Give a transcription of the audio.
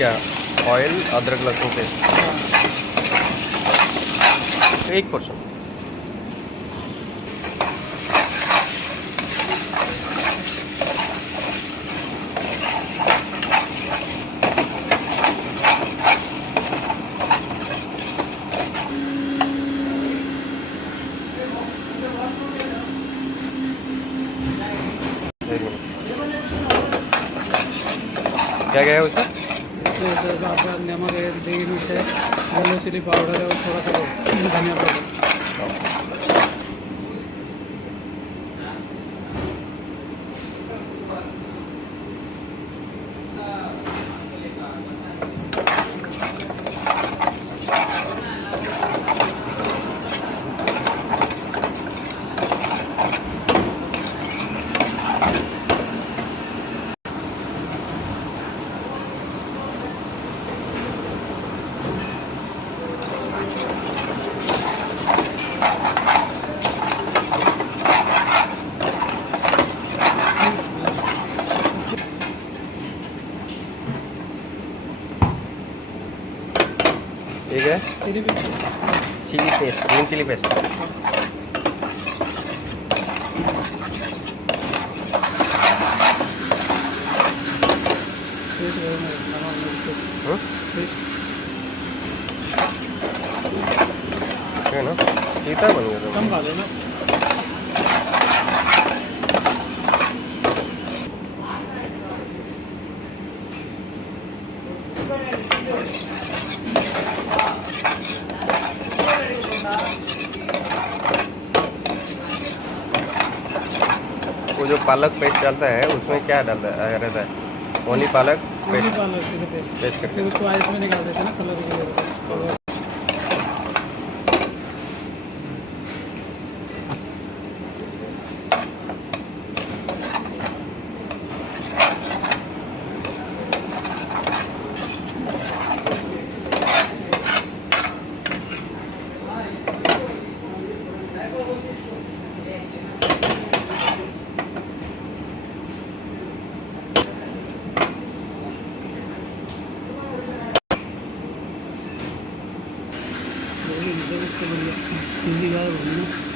क्या ऑयल अदरक लहसुन पेस्ट 1 पोर्शन। क्या क्या है उसका? नमक है, देगी मिर्च है, येलो चिली पाउडर है और थोड़ा सा धनिया पाउडर। ठीक है, chilli paste, green chilli paste. है ना, चीता बन गया कम खा लेना। वो जो पालक पेस्ट डालता है उसमें क्या डालता रहता है? ओनली पालक पेस्ट करके उसको आइस में निकाल देते हैं ना, कलर के लिए। हिंदी गाय